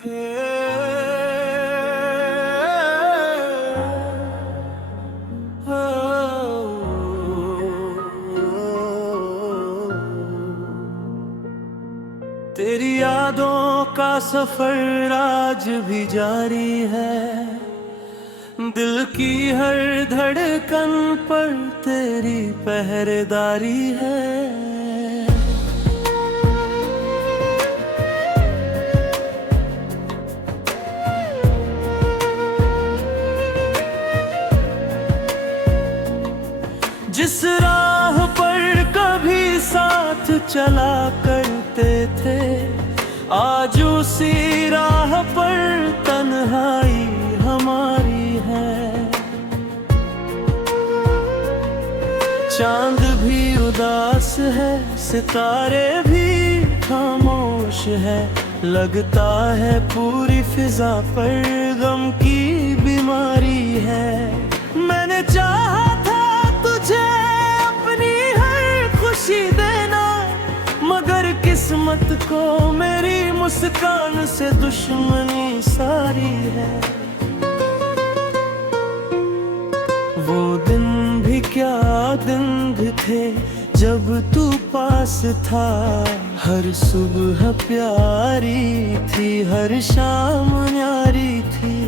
तेरी यादों का सफर आज भी जारी है, दिल की हर धड़कन पर तेरी पहरेदारी है। जिस राह पर कभी साथ चला करते थे, आज उसी राह पर तन्हाई हमारी है। चांद भी उदास है, सितारे भी खामोश है, लगता है पूरी फिजा पर गम की बीमारी है। मैंने चाहा था तुझे अपनी हर खुशी देना, मगर किस्मत को मेरी मुस्कान से दुश्मनी सारी है। वो दिन भी क्या दिन भी थे जब तू पास था, हर सुबह प्यारी थी, हर शाम न्यारी थी।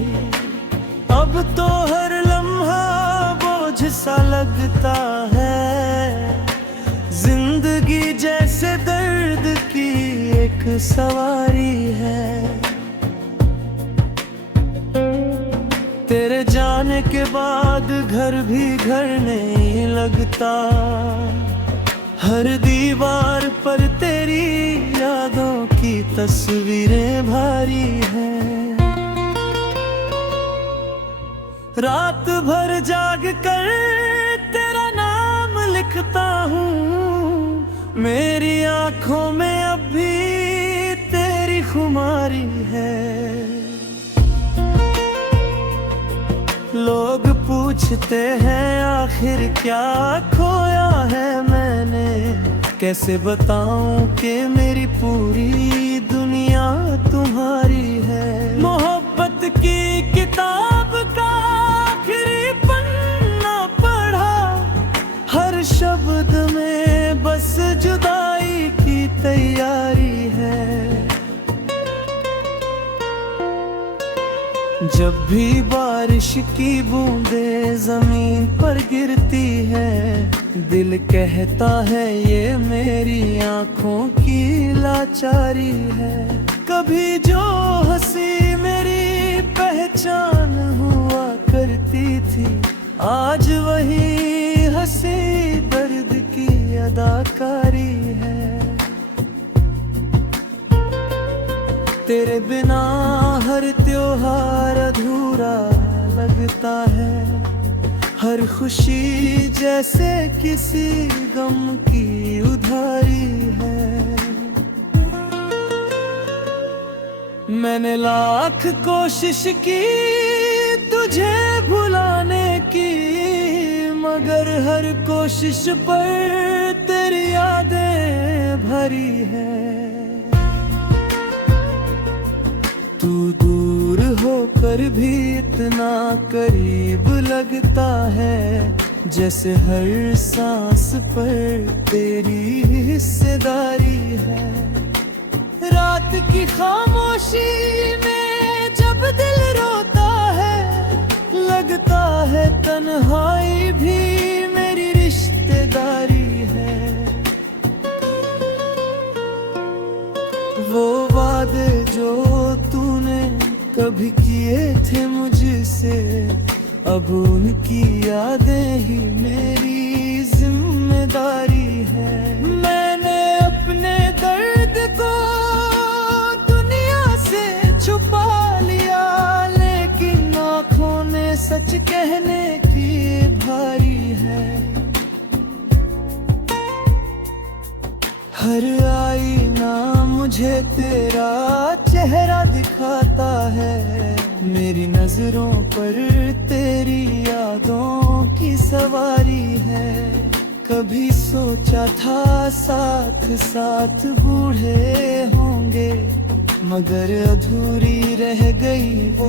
अब तो हर लम्हा बोझ सा लगता है, जिंदगी जैसे दर्द की एक सवारी है। तेरे जाने के बाद घर भी घर नहीं लगता, हर दीवार पर तेरी यादों की तस्वीरें भारी हैं। रात भर जाग कर तेरा नाम लिखता हूँ, मेरी आंखों में अब भी तेरी खुमारी है। लोग पूछते हैं आखिर क्या खोया है मैंने, कैसे बताऊं कि मेरी पूरी दुनिया तुम्हारी है। मोहब्बत की किताब का आखिरी पन्ना पढ़ा, हर शब्द में बस जुदाई की तैयारी है। जब भी बारिश की बूंदें जमीन पर गिरती है, दिल कहता है ये मेरी आंखों की लाचारी है। कभी जो हंसी मेरी पहचान हुआ करती थी, आज वही हंसी दर्द की अदाकारी है। तेरे बिना हर त्योहार अधूरा लगता है, हर खुशी जैसे किसी गम की उधारी है। मैंने लाख कोशिश की तुझे भुलाने की, मगर हर कोशिश पर तेरी यादें भरी है। तू दूर होकर भी इतना करीब लगता है, जैसे हर सांस पर तेरी हिस्सेदारी है। रात की खामोशी में जब दिल रोता है, लगता है तन्हाई भी मेरी रिश्तेदारी है। वो वादे जो तूने कभी किए थे मुझसे, अब उनकी यादें ही मेरी जिम्मेदारी है। मैंने अपने दर्द को दुनिया से छुपा लिया, लेकिन आँखों ने सच कहने की भारी है। हर आईना मुझे तेरा चेहरा दिखाता है, मेरी नजरों पर तेरी यादों की सवारी है। कभी सोचा था साथ साथ बूढ़े होंगे, मगर अधूरी रह गई वो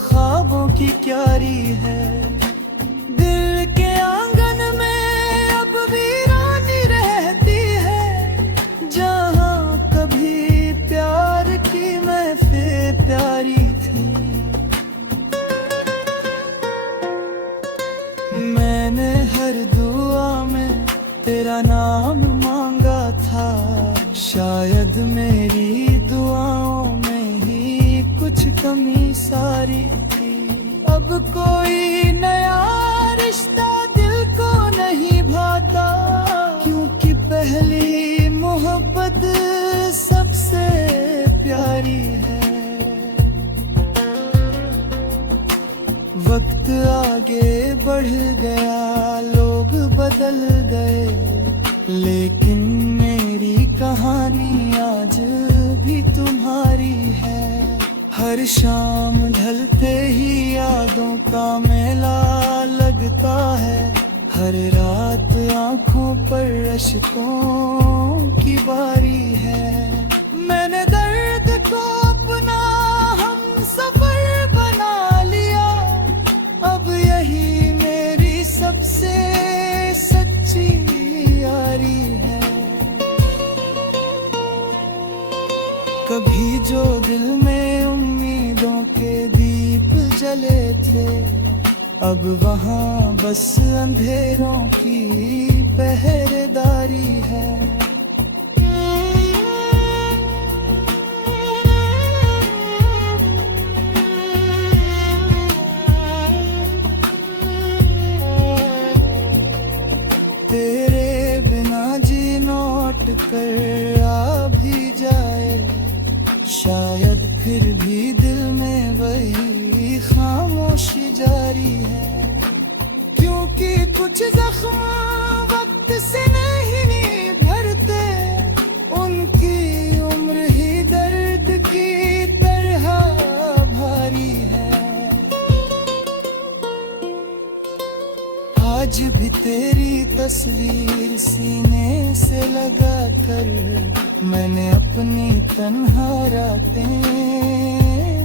ख्वाबों की क्यारी है। दिल के आंगन में अब वीरानी रहती है, जहाँ कभी प्यार की महफिल प्यारी थी। मैंने हर दुआ में तेरा नाम मांगा था, शायद मेरी दुआओं में ही कुछ कमी सारी थी। अब कोई नया रिश्ता दिल को नहीं भाता, क्योंकि पहली मोहब्बत सबसे प्यारी है। वक्त आगे बढ़ गया, लोग बदल गए, लेकिन मेरी कहानी आज भी तुम्हारी है। हर शाम ढलते ही यादों का मेला लगता है, हर रात आंखों पर अश्कों की बारी है। मैंने दर्द को अपना हम सफर बना लिया, अब यही मेरी सबसे सच्ची यारी है। कभी जो दिल में उम्मीदों के दीप जले थे, अब वहाँ बस अंधेरों की पहरेदारी है। तेरे बिना जी लौट कर आ भी जाए, शायद फिर भी दिल में वही खामोशी जारी है। क्योंकि कुछ जख्म वक्त से नहीं भरते, उनकी उम्र ही दर्द की तरह भारी है। आज भी तेरी तस्वीर सीने से लगा कर मैंने अपनी तन्हा रातें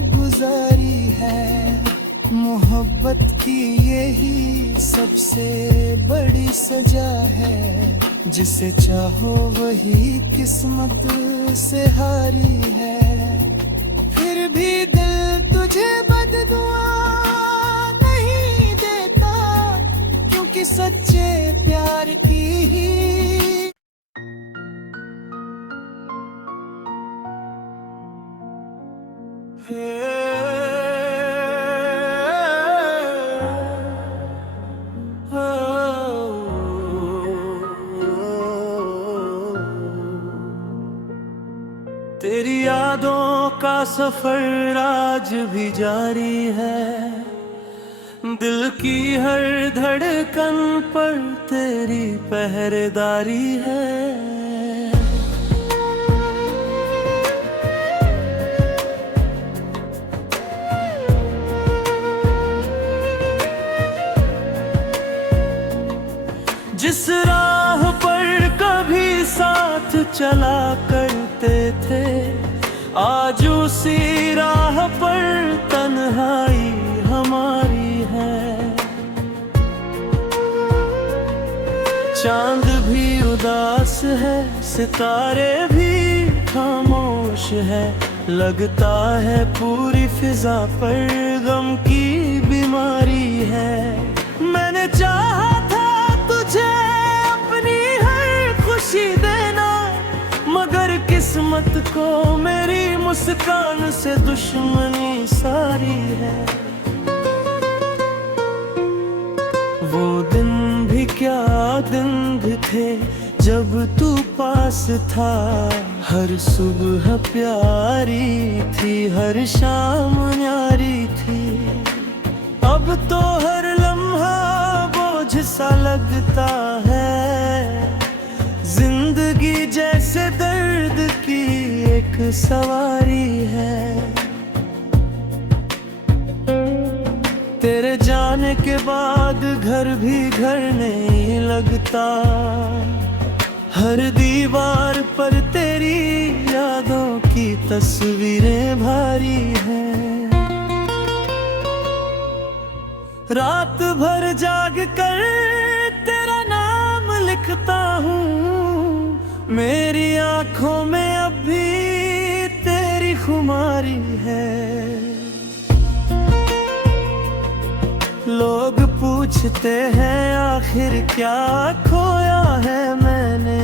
गुजारी है। मोहब्बत की यही सबसे बड़ी सजा है, जिसे चाहो वही किस्मत से हारी है। फिर भी दिल तुझे बददुआ नहीं देता, क्योंकि सच्चे प्यार की ही तेरी यादों का सफर आज भी जारी है। दिल की हर धड़कन पर तेरी पहरेदारी है। जिस राह पर कभी साथ चला करते थे, आज उसी राह पर तन्हाई हमारी है। चांद भी उदास है, सितारे भी खामोश है, लगता है पूरी फिजा पर गम की बीमारी है। मैंने चाहा अपनी हर खुशी देना, मगर किस्मत को मेरी मुस्कान से दुश्मनी सारी है। वो दिन भी क्या दिन भी थे जब तू पास था, हर सुबह प्यारी थी, हर शाम न्यारी थी। अब तो हर लम्हा बोझ सा लगता है, जिंदगी जैसे दर्द की एक सवारी है। तेरे जाने के बाद घर भी घर नहीं लगता, हर दीवार पर तेरी यादों की तस्वीरें भारी हैं। रात भर जाग कर तेरा नाम लिखता हूँ, मेरी आंखों में अब भी तेरी खुमारी है। लोग पूछते हैं आखिर क्या खोया है मैंने,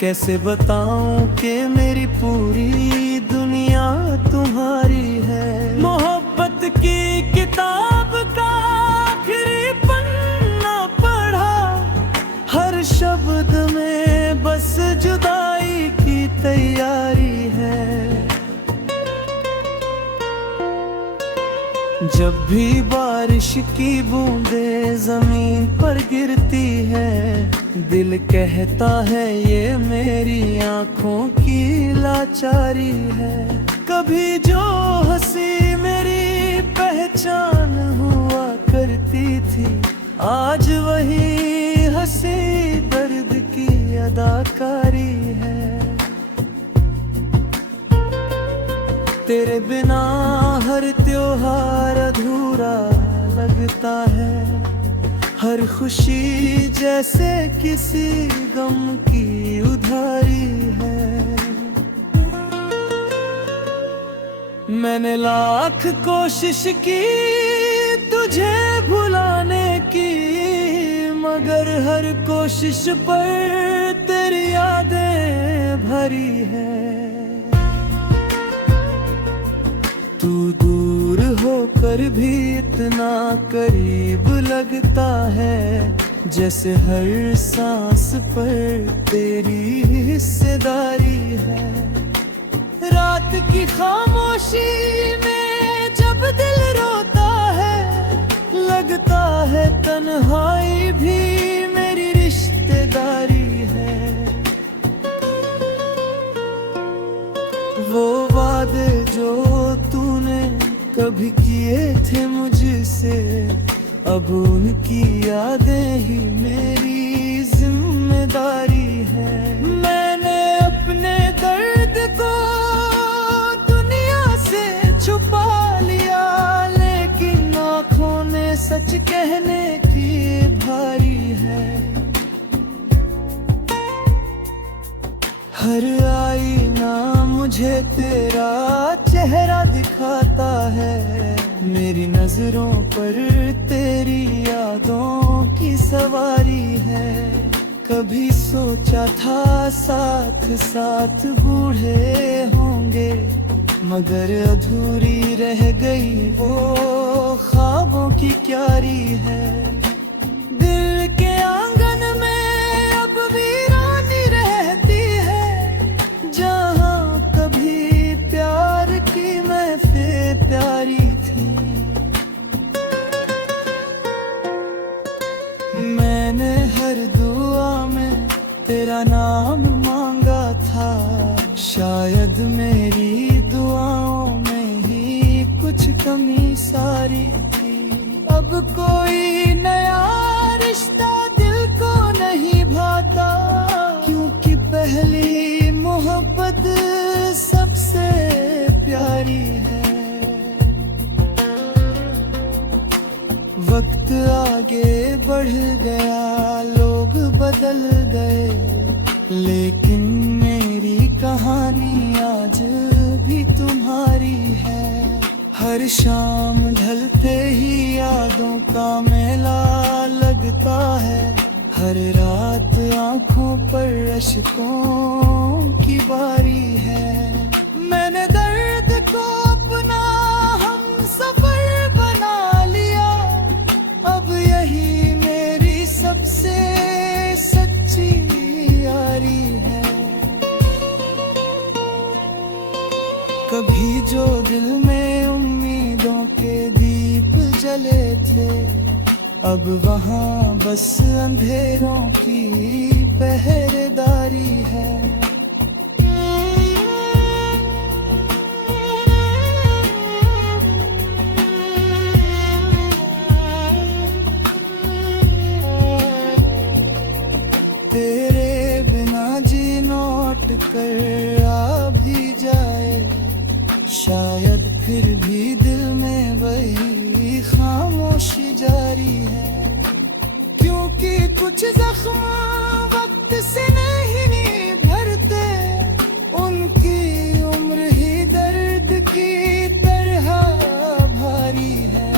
कैसे बताऊं कि मेरी पूरी दुनिया तुम्हारी है। मोहब्बत की किताब का आखिरी पन्ना पढ़ा, हर शब्द में बस जुदाई की तैयारी है। जब भी बारिश की बूंदें जमीन पर गिरती है, दिल कहता है ये मेरी आंखों की लाचारी है। कभी जो हंसी मेरी पहचान हुआ करती थी, आज वही हंसी दर्द की अदाकारी है। तेरे बिना हर त्योहार अधूरा लगता है, हर खुशी जैसे किसी गम की उधारी है। मैंने लाख कोशिश की तुझे भुलाने की, मगर हर कोशिश पर तेरी यादें भरी है। तू दूर होकर भी इतना करीब लगता है, जैसे हर सांस पर तेरी हिस्सेदारी है। रात की खामोशी में जब दिल रोता है, लगता है तन्हाई भी मेरी रिश्तेदारी है। वो वादे जो तूने कभी किए थे मुझसे, अब उनकी यादें ही मेरी जिम्मेदारी है। मैंने अपने दर्द को दुनिया से छुपा लिया, लेकिन आँखों ने सच कहने की भारी है। हर आईना मुझे तेरा चेहरा दिखाता है, मेरी नजरों पर तेरी यादों की सवारी है। कभी सोचा था साथ साथ बूढ़े होंगे, मगर अधूरी रह गई वो ख्वाबों की क्यारी है। दिल के आंगन में अब वीरानी रहती है, जहाँ कभी प्यार की महफिल प्यारी थी। मैंने हर दुआ में तेरा नाम मांगा था, शायद मेरी दुआओं में ही कुछ कमी सारी थी। अब कोई नया रिश्ता दिल को नहीं भाता, क्योंकि पहली मोहब्बत सबसे प्यारी है। वक्त आगे बढ़ गया, लोग बदल गए, लेकिन मेरी कहानी आज भी तुम्हारी है। हर शाम ढलते ही यादों का मेला लगता है, हर रात आंखों पर अश्कों की बारी है। मैंने दर्द को अपना हम सफर बना लिया, अब यही मेरी सबसे सच्ची यारी है। कभी जो दिल में उम्मीदों के दीप जले थे, अब वहाँ बस अंधेरों की पहरेदारी है। तेरे बिना कर आ भी जाए, शायद फिर भी दिल में वही खामोशी जारी है। क्योंकि कुछ जख्म वक्त से नहीं भरते, उनकी उम्र ही दर्द की तरह भारी है।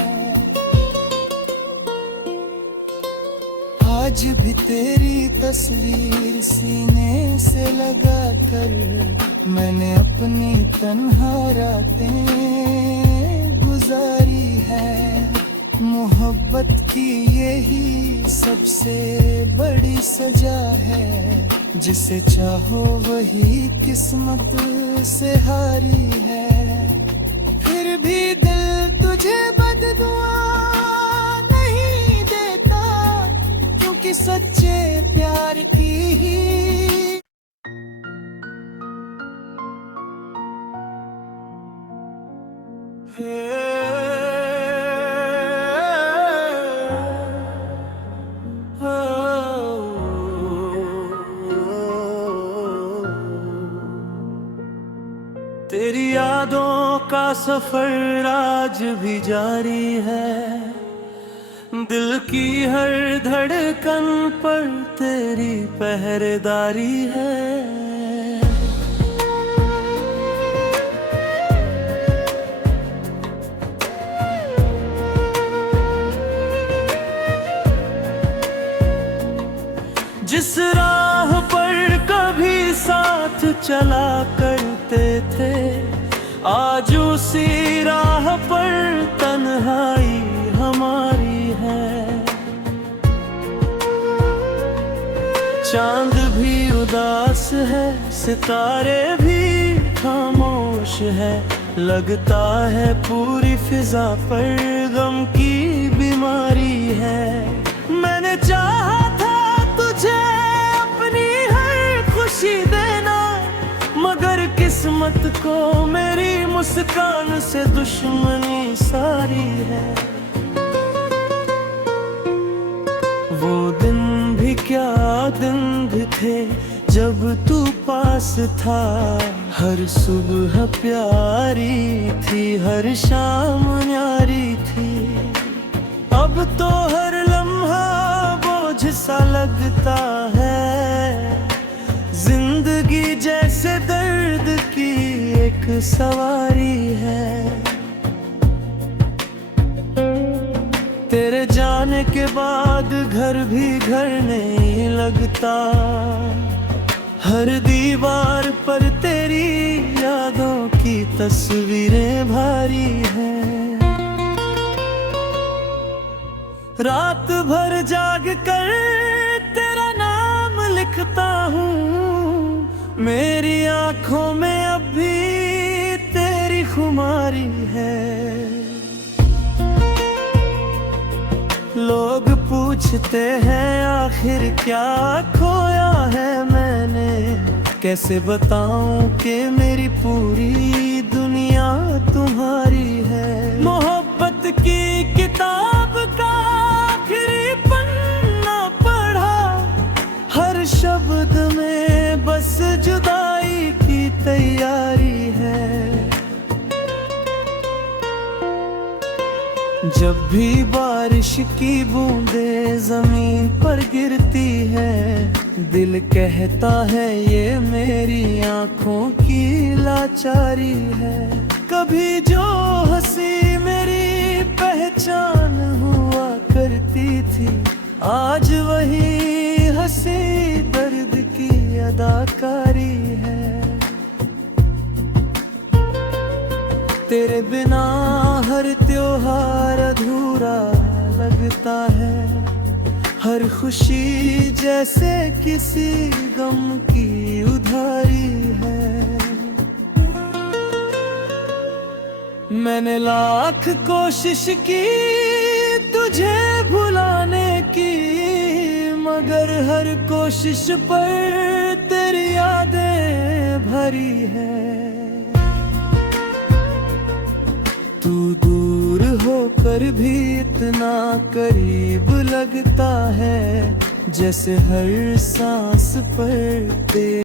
आज भी तेरी तस्वीर सीने से लगा कर मैंने अपनी तन्हा रातें गुजारी है। मोहब्बत की यही सबसे बड़ी सजा है, जिसे चाहो वही किस्मत से हारी है। फिर भी दिल तुझे बददुआ नहीं देता, क्योंकि सच्चे प्यार की ही तेरी यादों का सफर आज भी जारी है। दिल की हर धड़कन पर तेरी पहरेदारी है। जिस राह पर कभी साथ चला करते थे, आज उसी राह पर तन्हाई हमारी है। चांद भी उदास है, सितारे भी खामोश है, लगता है पूरी फिजा पर गम की बीमारी है। मैंने चाहा अपनी हर खुशी देना, मगर किस्मत को मेरी मुस्कान से दुश्मनी सारी है। वो दिन भी क्या दिन भी थे जब तू पास था। हर सुबह प्यारी थी, हर शाम न्यारी थी। अब तो हर लम्हा बोझ सा लगता है, जिंदगी जैसे दर्द की एक सवारी है। तेरे जाने के बाद घर भी घर नहीं लगता, हर दीवार पर तेरी यादों की तस्वीरें भारी हैं। रात भर जाग कर तेरा नाम लिखता हूँ, मेरी आंखों में अब भी तेरी खुमारी है। लोग पूछते हैं आखिर क्या खोया है मैंने, कैसे बताऊं कि मेरी पूरी दुनिया तुम्हारी है। मोहब्बत की किताब का आखिरी पन्ना पढ़ा, हर शब्द में बस जुदाई की तैयारी है। जब भी बारिश की बूंदें जमीन पर गिरती है, दिल कहता है ये मेरी आंखों की लाचारी है। कभी जो हंसी मेरी पहचान हुआ करती थी, आज वही हंसी दर्द की अदाकारी है। तेरे बिना हर त्योहार अधूरा लगता है, हर खुशी जैसे किसी गम की उधारी है। मैंने लाख कोशिश की तुझे भुलाने की, मगर हर कोशिश पर तेरी यादें भरी है। तू दूर होकर भी इतना करीब लगता है, जैसे हर सांस पर तेरे